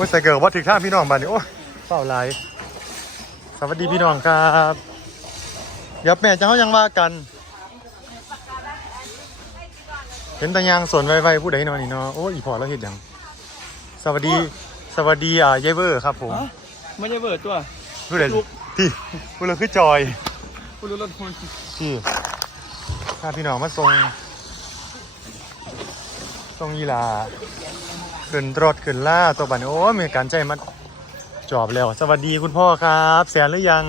ว่าใส่เกิดว่าถึงท่างพี่น้องบ้านนี้โอ้เปล่าไรสวัสดีพี่น้องครับเดี๋ยวแม่จะเขายังว่ากัน เห็นตายางสวนไวๆผู้ใดนอนนี่เนาะโอ้อีพอแล้วเห็นยังสวัสดีสวัสดีอ่าเยเวอร์ครับผมไม่ใช่เบิร์ดตัวผู้ใดที่ผู้เราคือจอยคุณรู้รถคุณที่พาพี่น้องมาส่งส่งยีหลา ขึ้นรถขึ้นล่าตัวบัดนโอ้มีการใจมาจอบแล้ว สวัสดีคุณพ่อครับ แสนหรือยัง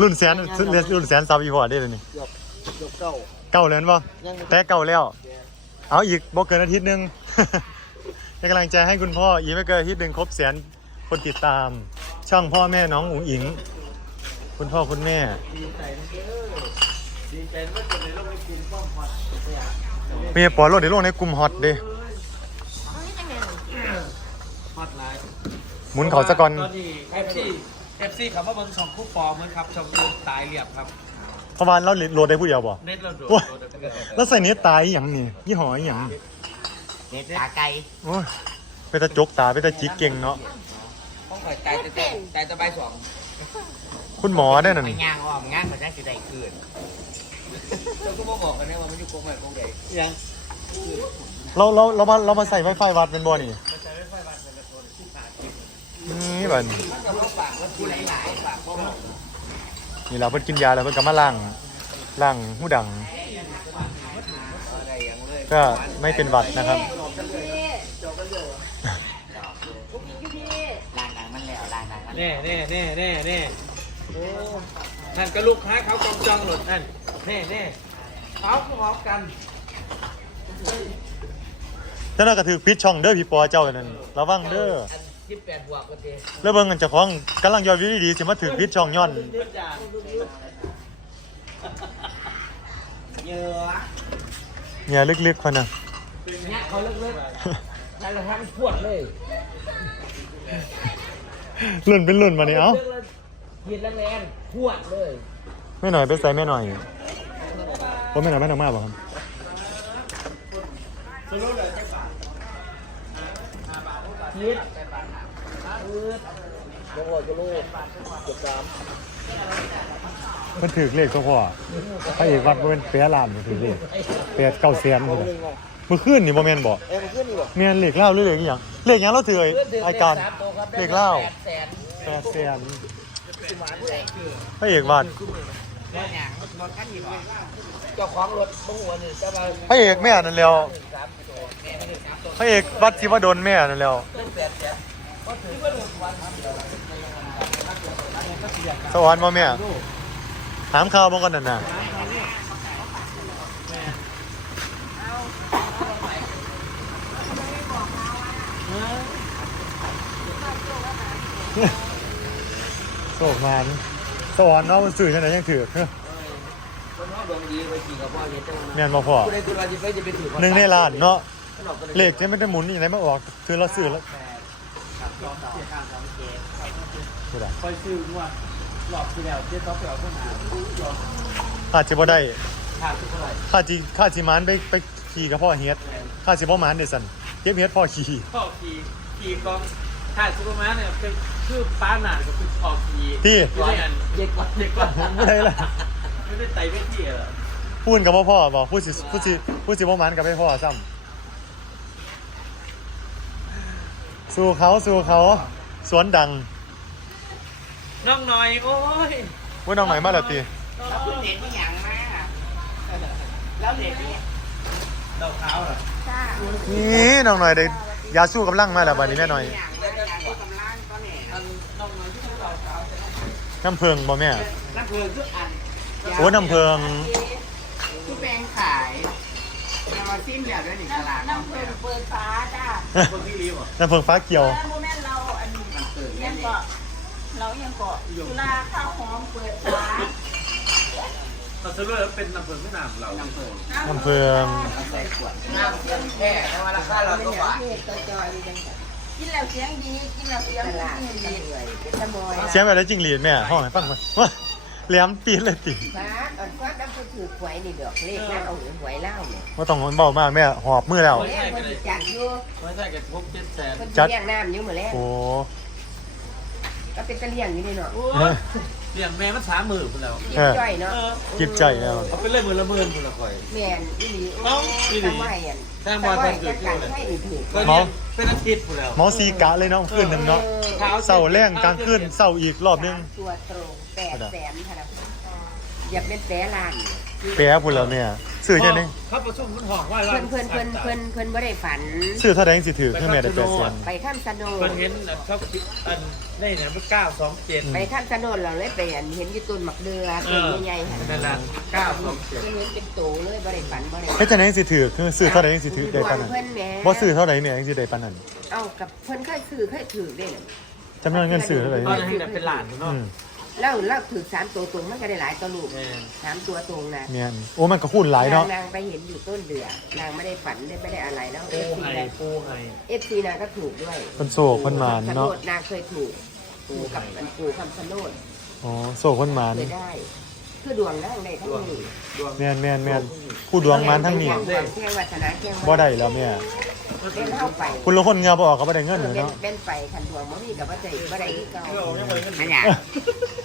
รุ่นแสนรุ่นแสนซับอีพอได้เลยนี่ยกเก้าเก่าแล้วป่ะยังแต่เก่าแล้ว เอาอีกบ่เกินอาทิตย์หนึงเป็นกำลังใจให้คุณพ่ออีกไม่เกินอาทิตย์หนึ่งครบแสนคนติดตาม ช่องพ่อแม่น้องอุ๋งอิง คุณพ่อคุณแม่ดีใจนะเด้อดีใจว่าจะในโลกในกลุ่มป้อมพอดเนี่ยเมียปล่อยรถในโลกในกลุ่มฮอตเด้ ฮอดไลน์หมุนเขาซะก่อนตอนนี้เอฟซีเอฟซีขับมาเบิ้งสองคู่ปอมเหมือนครับชมรมตายเรียบครับเพราะว่าเราโหลดได้ผู้เดียวบ่เน็ตเราโดดโอ้ยโดดเดือดแล้วใส่เน็ตตายอหย่างนี่ยี่ห้ออหย่างเน็ตตาไกลโอ้ยไปตะจกตาไปตะจิกเก่งเนาะต้องคอยตายแต่แต่ตายแต่ใบายสองคุณหมอได้นั่นไปย่างอ้อมงานมันได้สิได้คืนเราก็บ่บอกกันนะว่ามันอยู่โกงไหนโกงใดยังเราเราเรามาเรามาใส่ไวไฟวัดเป็นบ่นี่นี่ บัดนี้มันก็บ่ฝากว่าผู้หลายๆฝากบ่บอกนี่เราเพิ่นกินยาแล้วเพิ่นก็มาล้างล้างหูดังอะไรอย่างเลยก็ไม่เป็นหวัดนะครับล้างดังมันแล้วล้างดังมันแน่แน่แน่แน่แน่โอ้นั่นก็ลูกค้าเขากองจองหลดนั่นแน่แน่เขาพร้อมกันเจ้าน่าก็ถือพิษช่องเด้อพี่ปอเจ้านั่นระวังเด้อ อันที่แปดบวกกันเด้แล้วเบิ่งกันเจ้าของกำลังยอดวิวดีๆสิมาถือพิษช่องย้อนเยอะจังเยอะเนี่ยลึกๆพะนะเนี่ยเขาเลิกๆแล้วเราทั้งพวดเลยหล่นเป็นหล่นมาเนี่ยเอ้ายินแรงๆพวดเลยไม่หน่อยไปใส่ไม่หน่อยผมไม่หน่อยไม่หน่อยมากบ่ครับยิด อืดลงหัวจะลูกเจ็ดสามมันถือเลขก็พอพระเอกวัดบ่เป็นเปียลามนี่ถือเลขเปียเก้าเสียนนี่แหละเมื่อคืนนี่บ่แม่นบ่เอ้ยมันขึ้นอีกเหรอแม่นเลขเล่าหรือเลขอีหยังเลขหยังเราถือไอ้ไอ้การเลขเล่าแสนแปดเสียนสิหวานเลยพระเอกวัดรถหยังรถคันนี้บ่เจ้าของรถบ่หัวนี่จะมาพระเอกแม่นั่นแล้วสามกิโลแม่ไม่ได้สามตัวพระเอกวัดศิวดลแม่นั่นแล้วเล่นแปดแสนสวรรค์บ่แม่ถามข่าวบ่กันนั่นน่ะโศกมันสวรรค์เนาะมันสื่อจังไดยังถือคนนอกดวงดีไปขี่กับพ่อเย็นจังแม่นบ่พ่อผู้ใดตัวเราจะไปจะไปถือหนึ่งในล้านเนาะเลขที่มันได้หมุนอย่างไรมาออก คือเราซื้อแล้ว พูดอะคอยซื้อว่าหลอกที่แล้วเจ๊ต๊อกไปเอาเข้ามาค่าจิบ่ได้ขาดทุกเท่าไหร่ค่าจิค่าจิมานไปไปขี่กับพ่อเฮ็ดค่าจิบ่มานเด้สั่นเก็บเฮ็ดพ่อขี่พ่อขี่ขี่กองขาดซุปเปอร์แมนเนี่ยเป็นชื่อป้าหนากับคือพ่อขี่ที่อยู่ในอันเย็นกว่าเด็กกว่าไม่ได้ล่ะไม่ได้ไต่ไม่ขี่เหรอพูดกับบ่พ่อบอกพูดสิพูดสิพูดสิบ่มานกับไม่พ่อซ้ำ สู้เขาสู้เขา สวนดังน้องหน่อยโอ้ยว่าน้องไหนมาและตีแล้วคุณเด็กไม่หยังมาแล้วเด็กนี่ดอกขาวเหรอนี่น้องหน่อยได้ยาสู้กำลังมาแล้วบัดนี้แม่หน่อยหยังมาหยังกำลังก็เนี่ยอันน้องหน่อยที่ดอกขาวน้ำเพิงบ่แม่น้ำเพลิงทุกอันโอ้น้ำเพิง มาซิมเดี๋ยวด้วยนี่ตลาดน้ำเพลิงเปิดฟ้าจ้าคนที่รีบอะน้ำเพิงฟ้าเขียวโมเมนต์เราอันนี้มันเกิดยังเกาะเรายังเกาะสุราข้าวหอมเปิดฟ้าเราจะรู้ว่าเป็นน้ำเพลิงไม่นานเราน้ำเพลิงน้ำเพิงใส่ขวดน้ำเพลิงแค่แต่ว่าราคาเราก็หวานกินแล้วเสียงดีกินแล้วเสียงดีดีเป็นตะบอยเสียงแบบได้จริงหรีดแม่ห้องให้ฟังมาว้า แหลมปีนเลยติฟ้าอ่อนฟ้าน้ำผู้ถือหวยนี่ดอกเลขนะเอาหวยเล่าเนี่ยว่าต้องเบามากแม่หอบมือแล้วแม่คนสิจัดอยู่ไม่ใช่กับพกเจ็ดแสนคนจัสิดเลี้ยงน้ำอยู่หมดแล้วโอ้ก็เป็นตะเลี้ยงอยู่นี่เนาะโอ้ยเลี้ยงแม่มันสามหมื่นพุ่นแล้วกินจ้อยเนาะเออจิตใจแล้วเอาไปเล่นมือละหมื่นพุ่นละข่อย แม่นอีหลีเอ้าอีหลีทำไมอะทางบอลทำไมทำเกิจัดดขึ้กานรเลยให้อีกทีก็เนี่ยเป็นอาทิตย์พุ่นแล้ว หมอซีกะเลยเนาะคืนหนึ่งเนาะออเศร้าแรงกลางคืนเศร้าอีกรอบหนึงตัวตรง แปดแสนค่ะนะอย่าเป็นแสนล้านแปรพุ่นแล้วเนี่ยซื้อจังได๋เขาประชุมมันห้องว่าเพิ่นเพิ่นเพิ่นเพิ่นเพิ่นบ่ได้ฝัน ซื้อเท่าใดจังสิถือคือแม่ได้แปดแสนไปข้ามสนเพิ่นนเห็นเขาอันนี่เนี่ยมันเก้าสองเจ็ดไปข้ามสนนเราเลยไปอันเห็นอยู่ต้นหมักเดือเอต้นอใหญ่ๆค่ะนั่นแหละเก้าสองเจ็ดเห็นเป็นโตเลยบ่ได้ฝันบ่ได้เฮ็ดจังได๋สิถือคือซื้อเท่าใดจังสิถือได้ปานนั้นเพิ่นแหมบ่ซื้อเท่าใดแม่จังสิได้ปานนั้นเอากับเพิ่นเคยซื้อเคยถือได้น่ะจำนวนเงินซื้อเท่าใดตอนนั้นเป็นหลานเนาะ อืมแล้วแล้วถือสามตัวตรงมันก็ได้หลายตัวลูกแม่สามตัวตรงนะแม่นโอ้มันก็คูณหลายเนาะนางไปเห็นอยู่ต้นเดือนางไม่ได้ฝันได้ไม่ได้อะไรแล้วเอปูฟซีไห้นางปูไห้เอฟซีนางก็ถูกด้วยเพิ่นโศกเพิ่นหมานคำชะโนเนาะดนางเคยถูกถูกกับอันปู่คำชะโนดอ๋อโศกเพิ่นหมานเคยได้ คือดวงนางได้ทั้งนี้ดวงแม่นแม่นแม่นผู้ดวงหมานทั้งนี้ แข่งแข่งวัฒนาแข่งบ่ได้แล้วแม่ เล่นเข้าไปคุณละคนเงาบ่ออกก็บ่ได้เงินเล่เลยนเนาะเล่นไปคันดวงบ่มีกับว่าใจบ่ได้ที่เก่าอันเนี้ย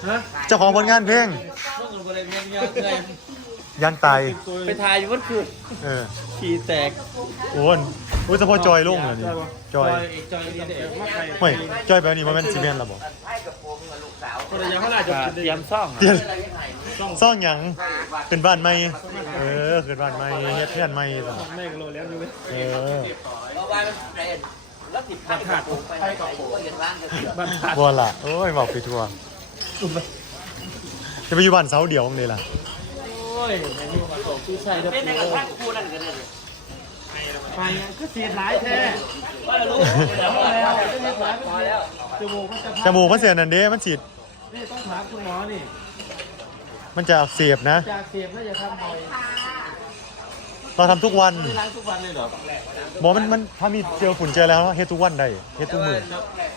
ฮะเจ้าของผลงานเพลงต้องบริเวณยาเลยยันตายไปถ่ายอยู่วันคืนเออขี่แตกโอ้นโอ้ยเฉพาะจอยลงเลยนี่จอยจอยนี่เด็กมาใครเฮ้ยจอยแบบนี้บ่แม่นสิแม่นล่ะบ่คนละยังเขาลาจะเตรียมซ่องเดี๋ยว ซ่องหยังขึ้นบ้านใหม่เออขึ้นบ้านใหม่เฮ็ดเพื่อนใหม่ล่ะแม่ก็โลแล้วดูไหมเออบัตรขาดบัตรขาดบ่ล่ะโอ้ยบอกไปทั่วจะไปอยู่บ้านเสาเดียวนี่ล่ะโอ้ยแม่นี่มาตกที่ใช่ด้วยเป็นกับท่านคูนั่นกันเลยไปก็เสียหลายแท้ว่ารู้แล้วแล้วจะเสียหลายพอแล้วจมูกมันจะจมูกมันเสียนั่นเด้มันฉีดนี่ต้องถามคุณหมอนี่ มันจะอักเสบนะ จากเสียบแล้วจะทำบ่อยเราทำทุกวันไม่ล้างทุกวันเลยเหรอบอกมันมันถ้ามีเจอฝุ่นเจอแล้วเฮ็ดทุกวันได้เฮ็ดทุกมื้อ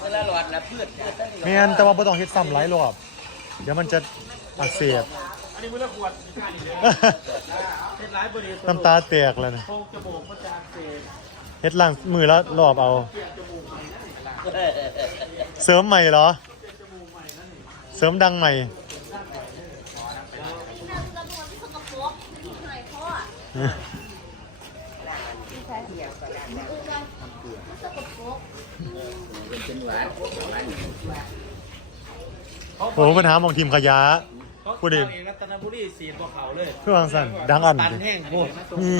เวลาหลอดแล้วพืชพืชตั้งแม่นแต่ว่าบ่ต้องเฮ็ดซ้ำหลายรอบเดี๋ยวมันจะอักเสบ อันนี้มือละขวดเป็นร้ายบริสุทธิ์น้ำตาแตกแล้วนะโพงจมูกมันจะอักเสบเฮ็ดล่างมือแล้วรอบเอา เสริมใหม่เหรอ เสริมดังใหม่ โอ้ปัญหาหมองทีมขยะ พูดดิเองรัตนบุรีสีนบ่เขาเลยเพื่อวางสั่นดังอันตันแห้งโคตรนี่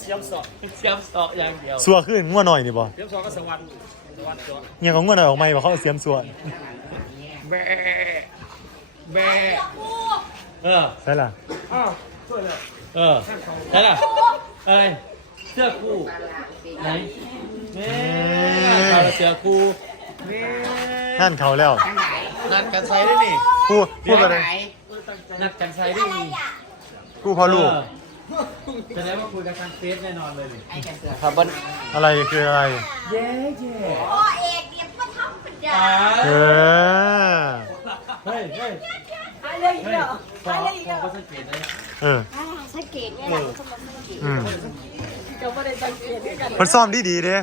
เสียมสอกเสียมสอกอย่างเดียวสัวขึ้นงัวหน่อยนี่บ่เสียมสอกก็สวรรค์สวรรค์ตัวเนี่ยของงัวหน่อยออกมาบ่เขาเอาเสียมสัวแบะแบะเออ ใช่ล่ะอ้าวช่วยเลย เออได้ล่ะเอ้ยเสื้อคู่ไหนแม่เอาเสื้อคู่แม่นั่นเขาแล้วนัดกันใส่ได้นี่พูดพูดอะไรนัดกันใส่ได้นี่กูพอลูกเออแสดงว่าคุยกันทางเฟซแน่นอนเลยนี่ครับบนอะไรคืออะไรเย้เย้พ่อเอกเนี่ยก็ทำเป็นยาเออเฮ้ยเฮ้ยอะไรเฮ้ยเดียวพออะไรพเดีอยวก็สังเกตนะ เอออ่าสังเกตเนี่ยแหละจะมาสังเกตอืมจะไม่ได้สังเกตด้วยกันเพิ่นซ่อมดีดีๆเด้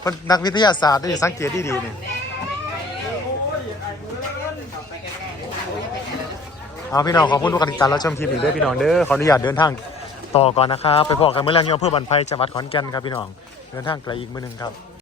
เพิ่นนักวิทยาศาสตร์ได้สังเกตดีดีๆนี่เอาพี่น้องขอบคุณทุกการติดตามและชมคลิปนี้ด้วยพี่น้องเด้อขออนุญาตเดินทางต่อก่อนนะครับไปพอกันเมื่อแรงยอมเพื่อบันไพจังหวัดขอนแก่นครับพี่น้องเดินทางไกลอีกมื้อหนึงครับ